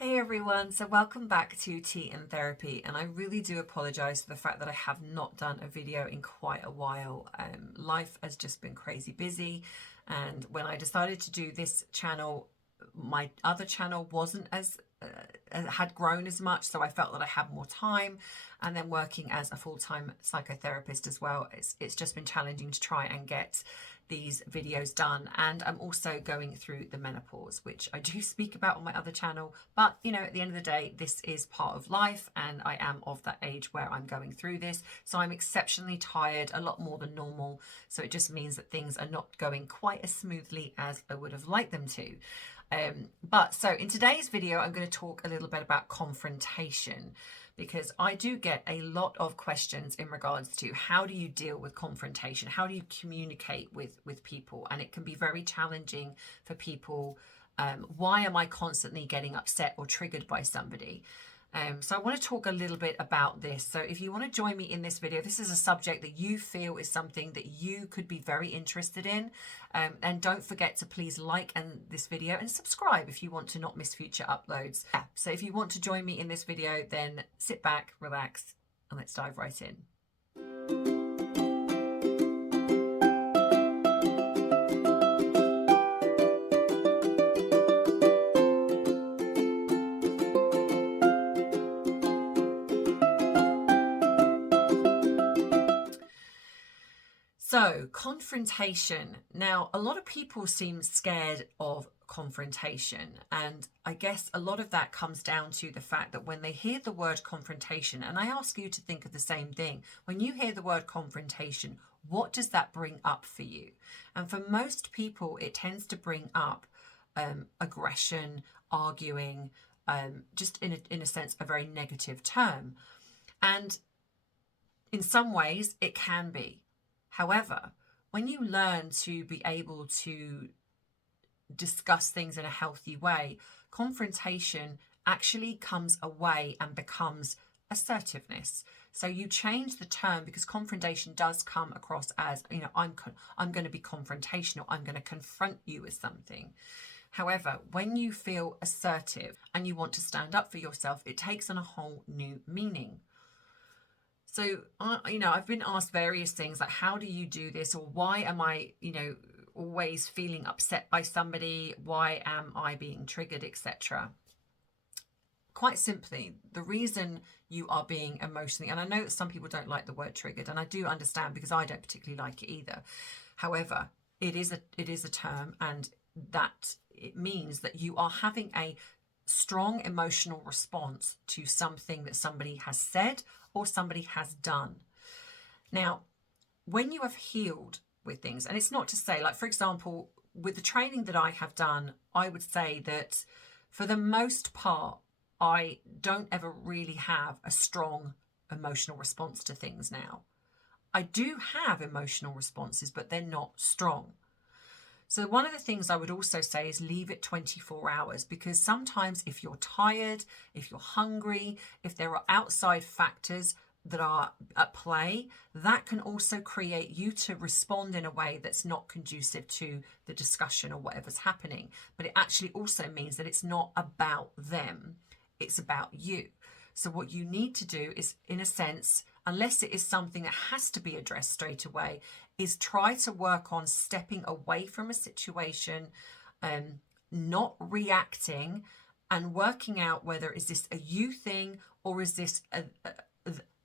Hey everyone, so welcome back to Tea and Therapy, and I really do apologise for the fact that I have not done a video in quite a while. Life has just been crazy busy, and when I decided to do this channel, my other channel wasn't as had grown as much, so I felt that I had more time. And then working as a full-time psychotherapist as well, it's just been challenging to try and get these videos done. And I'm also going through the menopause, which I do speak about on my other channel, but you know, at the end of the day, this is part of life, and I am of that age where I'm going through this, so I'm exceptionally tired, a lot more than normal. So it just means that things are not going quite as smoothly as I would have liked them to. But so in today's video, I'm going to talk a little bit about confrontation, because I do get a lot of questions in regards to how do you deal with confrontation? How do you communicate with people? And it can be very challenging for people. Why am I constantly getting upset or triggered by somebody? So I want to talk a little bit about this. So if you want to join me in this video, this is a subject that you feel is something that you could be very interested in. And don't forget to please like this video and subscribe if you want to not miss future uploads. So if you want to join me in this video, then sit back, relax, and let's dive right in. So, confrontation. Now, a lot of people seem scared of confrontation, and I guess a lot of that comes down to the fact that when they hear the word confrontation, and I ask you to think of the same thing, when you hear the word confrontation, what does that bring up for you? And for most people, it tends to bring up aggression, arguing, just in a sense, a very negative term. And in some ways, it can be. However, when you learn to be able to discuss things in a healthy way, confrontation actually comes away and becomes assertiveness. So you change the term, because confrontation does come across as, you know, I'm going to be confrontational. I'm going to confront you with something. However, when you feel assertive and you want to stand up for yourself, it takes on a whole new meaning. So, I've been asked various things like, how do you do this? Or why am I, always feeling upset by somebody? Why am I being triggered, etc.? Quite simply, the reason you are being emotionally, and I know that some people don't like the word triggered, and I do understand, because I don't particularly like it either. However, it is a term, and that it means that you are having a strong emotional response to something that somebody has said or somebody has done. Now, when you have healed with things, and it's not to say, like, for example, with the training that I have done, I would say that for the most part, I don't ever really have a strong emotional response to things now. I do have emotional responses, but they're not strong. So one of the things I would also say is leave it 24 hours, because sometimes if you're tired, if you're hungry, if there are outside factors that are at play, that can also create you to respond in a way that's not conducive to the discussion or whatever's happening. But it actually also means that it's not about them, it's about you. So what you need to do is, in a sense, unless it is something that has to be addressed straight away, is try to work on stepping away from a situation, not reacting, and working out whether is this a you thing, or is this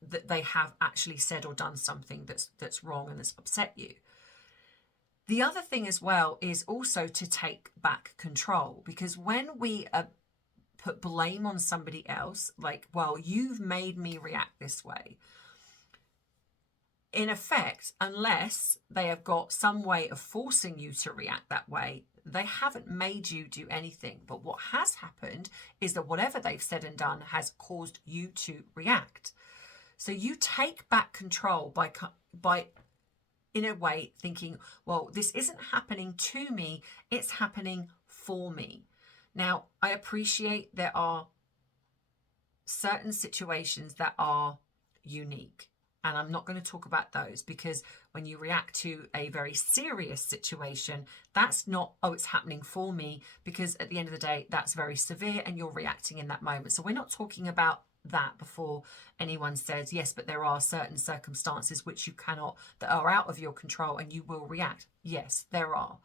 that they have actually said or done something that's wrong and that's upset you. The other thing as well is also to take back control, because when we put blame on somebody else, like, well, you've made me react this way, in effect, unless they have got some way of forcing you to react that way, they haven't made you do anything. But what has happened is that whatever they've said and done has caused you to react. So you take back control by in a way thinking, well, this isn't happening to me, it's happening for me. Now, I appreciate there are certain situations that are unique, and I'm not going to talk about those, because when you react to a very serious situation, that's not, oh, it's happening for me, because at the end of the day, that's very severe and you're reacting in that moment. So we're not talking about that before anyone says, yes, but there are certain circumstances which you cannot, that are out of your control and you will react. Yes, there are.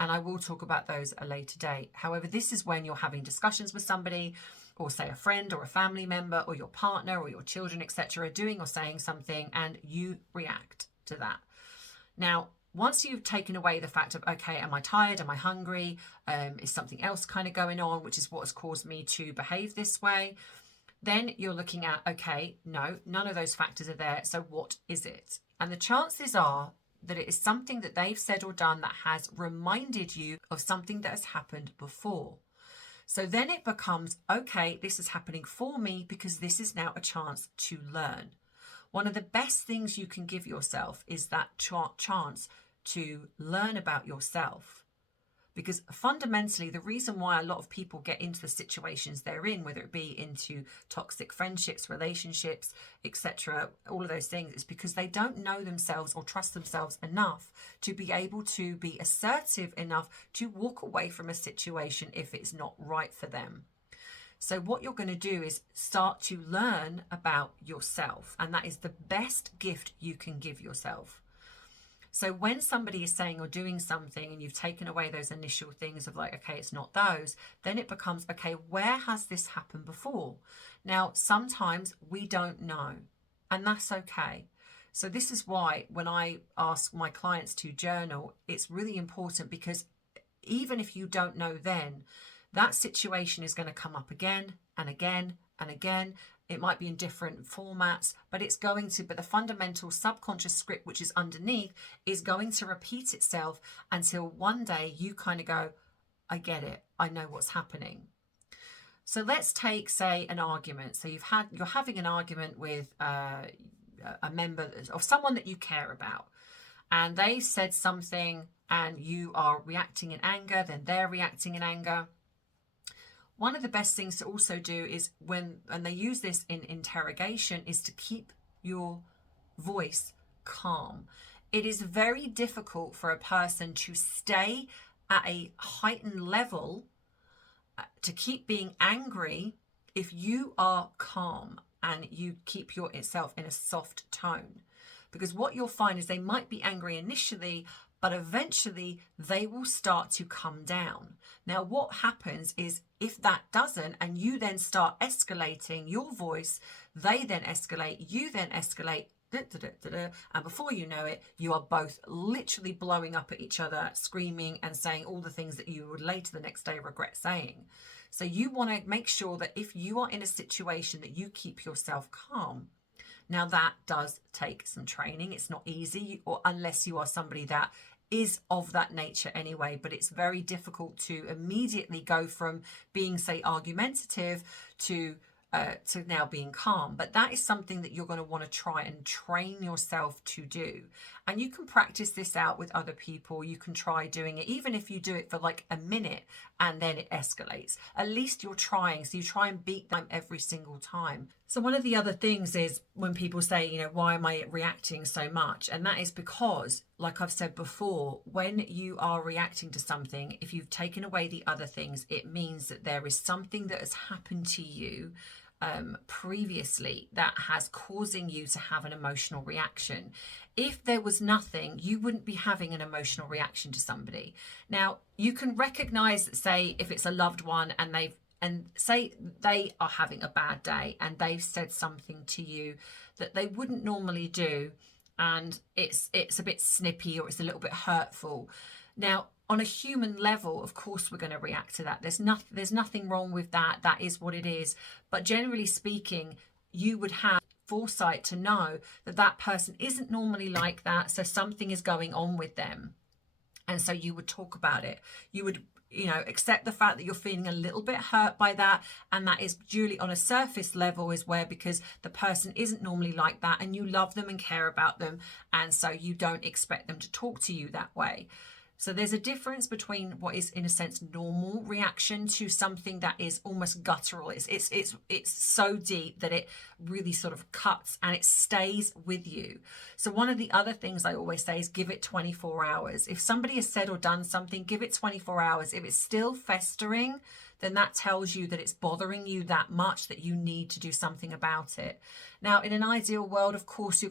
And I will talk about those at a later date. However, this is when you're having discussions with somebody, or say a friend or a family member or your partner or your children, etc., doing or saying something, and you react to that. Now, once you've taken away the fact of, okay, am I tired? Am I hungry? Is something else kind of going on, which is what has caused me to behave this way? Then you're looking at, okay, no, none of those factors are there. So what is it? And the chances are that it is something that they've said or done that has reminded you of something that has happened before. So then it becomes, okay, this is happening for me because this is now a chance to learn. One of the best things you can give yourself is that chance to learn about yourself. Because fundamentally, the reason why a lot of people get into the situations they're in, whether it be into toxic friendships, relationships, etc., all of those things, is because they don't know themselves or trust themselves enough to be able to be assertive enough to walk away from a situation if it's not right for them. So what you're going to do is start to learn about yourself, and that is the best gift you can give yourself. So when somebody is saying or doing something and you've taken away those initial things of like, okay, it's not those, then it becomes, okay, where has this happened before? Now, sometimes we don't know, and that's okay. So this is why when I ask my clients to journal, it's really important, because even if you don't know then, that situation is going to come up again and again and again. It might be in different formats, but the fundamental subconscious script, which is underneath, is going to repeat itself until one day you kind of go, I get it. I know what's happening. So let's take, say, an argument. So you're having an argument with a member of someone that you care about, and they said something and you are reacting in anger, then they're reacting in anger. One of the best things to also do is and they use this in interrogation, is to keep your voice calm. It is very difficult for a person to stay at a heightened level, to keep being angry, if you are calm and you keep yourself in a soft tone. Because what you'll find is they might be angry initially, but eventually they will start to come down. Now, what happens is, if that doesn't, and you then start escalating your voice, they then escalate, you then escalate, and before you know it, you are both literally blowing up at each other, screaming and saying all the things that you would later the next day regret saying. So you want to make sure that if you are in a situation, that you keep yourself calm. Now, that does take some training. It's not easy, or unless you are somebody that is of that nature anyway, but it's very difficult to immediately go from being, say, argumentative to now being calm. But that is something that you're going to want to try and train yourself to do. And you can practice this out with other people. You can try doing it, even if you do it for like a minute and then it escalates. At least you're trying. So you try and beat them every single time. So one of the other things is when people say, why am I reacting so much? And that is because, like I've said before, when you are reacting to something, if you've taken away the other things, it means that there is something that has happened to you previously that has causing you to have an emotional reaction. If there was nothing, you wouldn't be having an emotional reaction to somebody. Now, you can recognize that, say, if it's a loved one and say they are having a bad day and they've said something to you that they wouldn't normally do, and it's a bit snippy or it's a little bit hurtful. Now, on a human level, of course, we're going to react to that. There's nothing wrong with that. That is what it is. But generally speaking, you would have foresight to know that that person isn't normally like that. So something is going on with them. And so you would talk about it. You would, accept the fact that you're feeling a little bit hurt by that. And that is purely on a surface level, is where, because the person isn't normally like that and you love them and care about them. And so you don't expect them to talk to you that way. So there's a difference between what is, in a sense, normal reaction to something that is almost guttural. It's so deep that it really sort of cuts and it stays with you. So one of the other things I always say is give it 24 hours. If somebody has said or done something, give it 24 hours. If it's still festering, then that tells you that it's bothering you that much that you need to do something about it. Now, in an ideal world, of course,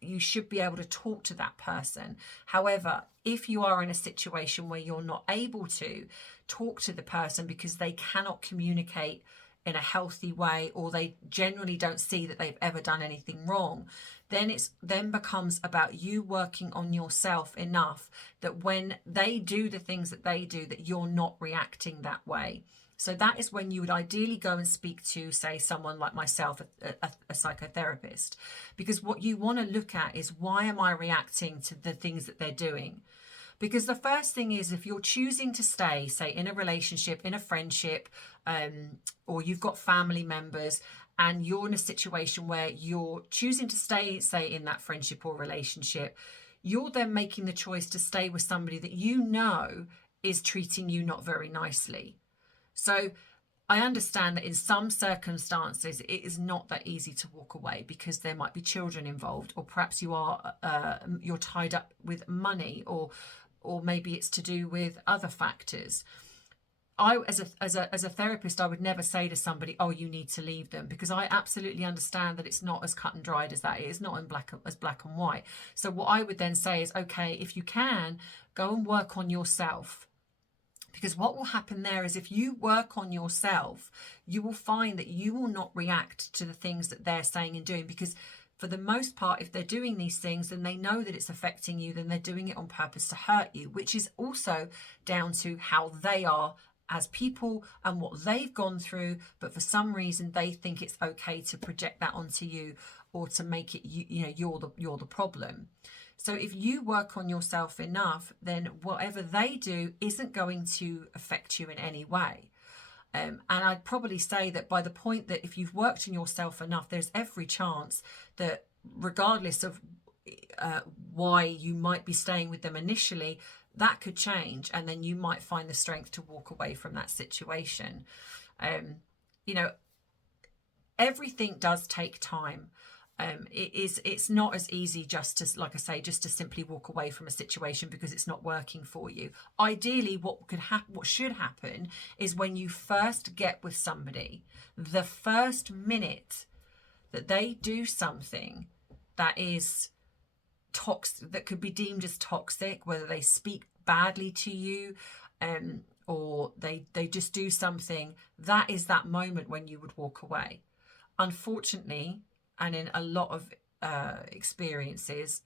you should be able to talk to that person. However, if you are in a situation where you're not able to talk to the person because they cannot communicate in a healthy way, or they generally don't see that they've ever done anything wrong, then becomes about you working on yourself enough that when they do the things that they do, that you're not reacting that way. So that is when you would ideally go and speak to, say, someone like myself, a psychotherapist, because what you want to look at is, why am I reacting to the things that they're doing? Because the first thing is, if you're choosing to stay, say, in a relationship, in a friendship, or you've got family members, and you're in a situation where you're choosing to stay, say, in that friendship or relationship, you're then making the choice to stay with somebody that you know is treating you not very nicely. So I understand that in some circumstances, it is not that easy to walk away because there might be children involved, or perhaps you're tied up with money, or maybe it's to do with other factors. As a therapist, I would never say to somebody, "Oh, you need to leave them," because I absolutely understand that it's not as cut and dried as that. It is not as black and white. So what I would then say is, okay, if you can, go and work on yourself. Because what will happen there is, if you work on yourself, you will find that you will not react to the things that they're saying and doing, because for the most part, if they're doing these things and they know that it's affecting you, then they're doing it on purpose to hurt you, which is also down to how they are as people and what they've gone through. But for some reason, they think it's okay to project that onto you, or to make it, you're the problem. So if you work on yourself enough, then whatever they do isn't going to affect you in any way. And I'd probably say that by the point that if you've worked on yourself enough, there's every chance that regardless of why you might be staying with them initially, that could change, and then you might find the strength to walk away from that situation. Everything does take time. It's not as easy just to simply walk away from a situation because it's not working for you. Ideally, what should happen is, when you first get with somebody, the first minute that they do something that is toxic, that could be deemed as toxic, whether they speak badly to you, or they just do something, that is that moment when you would walk away. Unfortunately, and in a lot of experiences,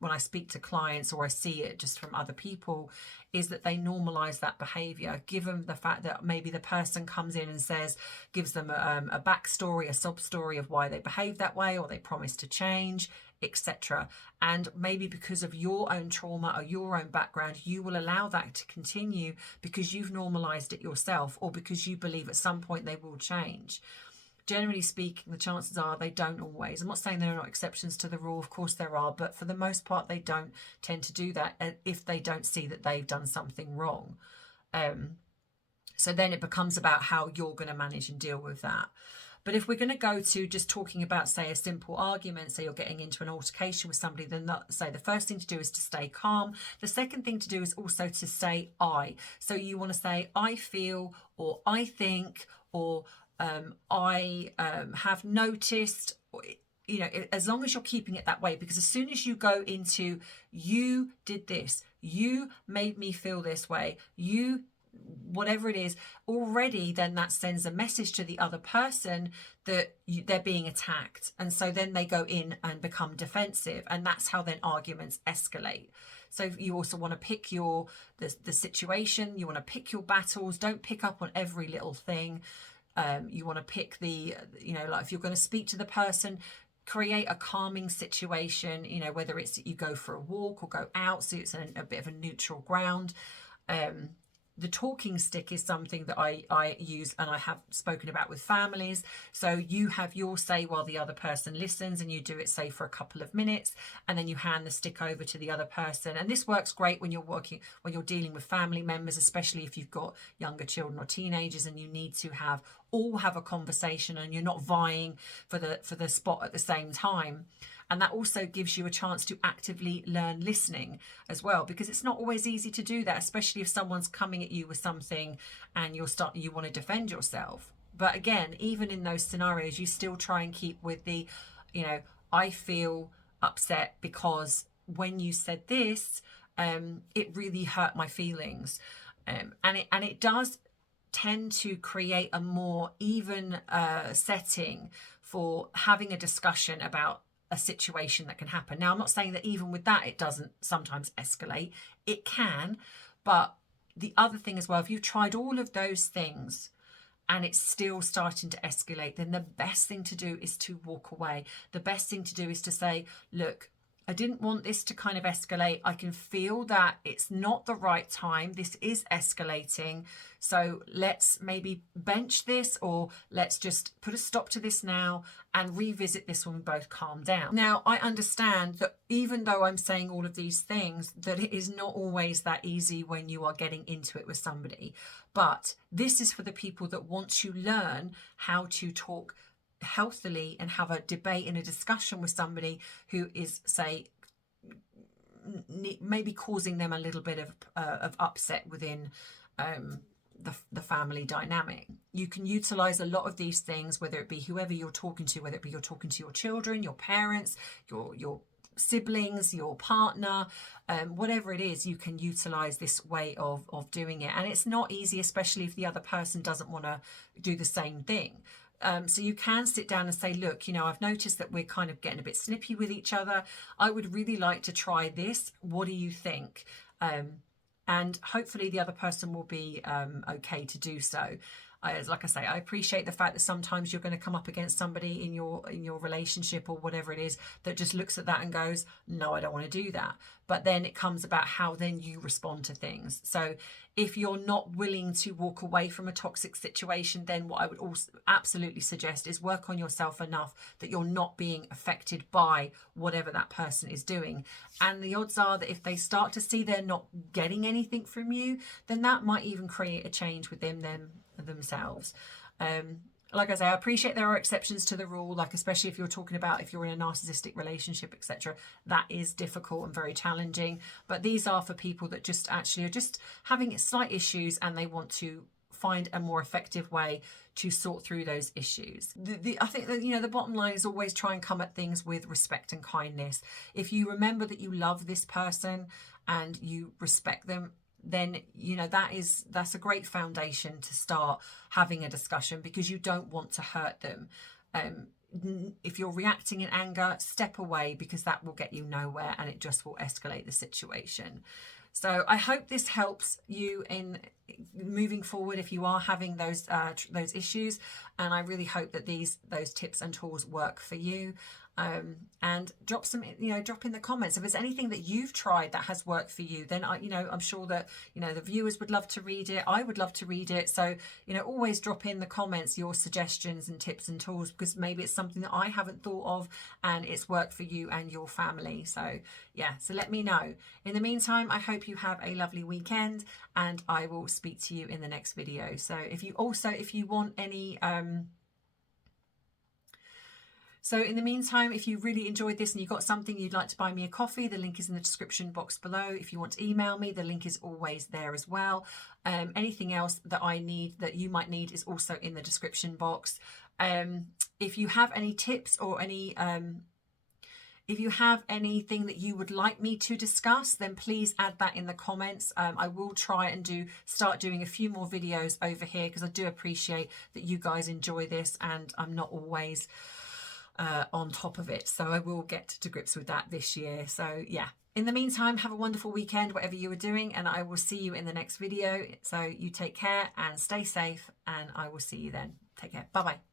when I speak to clients, or I see it just from other people, is that they normalize that behavior, given the fact that maybe the person comes in and gives them a backstory, a sob story of why they behave that way, or they promise to change, etc. And maybe because of your own trauma or your own background, you will allow that to continue because you've normalized it yourself, or because you believe at some point they will change. Generally speaking, the chances are they don't always. I'm not saying there are not exceptions to the rule, of course there are, but for the most part they don't tend to do that if they don't see that they've done something wrong. So then it becomes about how you're going to manage and deal with that. But if we're going to go to just talking about, say, a simple argument, say you're getting into an altercation with somebody, then the first thing to do is to stay calm. The second thing to do is also to say I. So you want to say, I feel, or I think, or I have noticed, as long as you're keeping it that way. Because as soon as you go into, you did this, you made me feel this way, whatever it is, already then that sends a message to the other person that they're being attacked. And so then they go in and become defensive. And that's how then arguments escalate. So you also want to pick the situation. You want to pick your battles. Don't pick up on every little thing. You want to pick like if you're going to speak to the person, create a calming situation, whether it's that you go for a walk or go out, so it's a bit of a neutral ground. The talking stick is something that I use and I have spoken about with families. So you have your say while the other person listens, and you do it, say, for a couple of minutes, and then you hand the stick over to the other person. And this works great when you're dealing with family members, especially if you've got younger children or teenagers and you need to all have a conversation and you're not vying for the spot at the same time. And that also gives you a chance to actively learn listening as well, because it's not always easy to do that, especially if someone's coming at you with something and you want to defend yourself. But again, even in those scenarios, you still try and keep with the, I feel upset because when you said this, it really hurt my feelings. And it does tend to create a more even setting for having a discussion about a situation that can happen. Now, I'm not saying that even with that, it doesn't sometimes escalate. It can. But the other thing as well, if you've tried all of those things and it's still starting to escalate, then the best thing to do is to walk away. The best thing to do is to say, look, I didn't want this to kind of escalate. I can feel that it's not the right time. This is escalating. So let's maybe bench this, or let's just put a stop to this now and revisit this when we both calm down. Now, I understand that even though I'm saying all of these things, that it is not always that easy when you are getting into it with somebody. But this is for the people that want to learn how to talk healthily and have a debate and a discussion with somebody who is, say, maybe causing them a little bit of upset within the family dynamic. You can utilize a lot of these things, whether it be whoever you're talking to, whether it be you're talking to your children, your parents, your siblings, your partner, whatever it is, you can utilize this way of doing it. And it's not easy, especially if the other person doesn't want to do the same thing. So you can sit down and say, look, I've noticed that we're kind of getting a bit snippy with each other. I would really like to try this. What do you think? And hopefully the other person will be okay to do so. Like I say, I appreciate the fact that sometimes you're going to come up against somebody in your relationship or whatever it is that just looks at that and goes, no, I don't want to do that. But then it comes about how then you respond to things. So if you're not willing to walk away from a toxic situation, then what I would also absolutely suggest is work on yourself enough that you're not being affected by whatever that person is doing. And the odds are that if they start to see they're not getting anything from you, then that might even create a change within themselves. Like I say, I appreciate there are exceptions to the rule, like especially if you're talking about if you're in a narcissistic relationship, etc. That is difficult and very challenging. But these are for people that just actually are just having slight issues and they want to find a more effective way to sort through those issues. I think that, the bottom line is always try and come at things with respect and kindness. If you remember that you love this person and you respect them, then that's a great foundation to start having a discussion, because you don't want to hurt them. If you're reacting in anger, step away, because that will get you nowhere and it just will escalate the situation. So I hope this helps you in moving forward if you are having those issues, and I really hope that those tips and tools work for you. And drop in the comments if there's anything that you've tried that has worked for you. Then I'm sure that the viewers would love to read it. I would love to read it. So always drop in the comments your suggestions and tips and tools, because maybe it's something that I haven't thought of and it's worked for you and your family. So yeah, so let me know. In the meantime, I hope you have a lovely weekend, and I will speak to you in the next video. So if you want any So in the meantime, if you really enjoyed this and you got something you'd like to buy me a coffee, the link is in the description box below. If you want to email me, the link is always there as well. Anything else that you might need is also in the description box. If you have any tips or if you have anything that you would like me to discuss, then please add that in the comments. I will try and start doing a few more videos over here, because I do appreciate that you guys enjoy this and I'm not always on top of it. So I will get to grips with that this year. So yeah, in the meantime, have a wonderful weekend, whatever you are doing, and I will see you in the next video. So you take care and stay safe, and I will see you then. Take care. Bye-bye.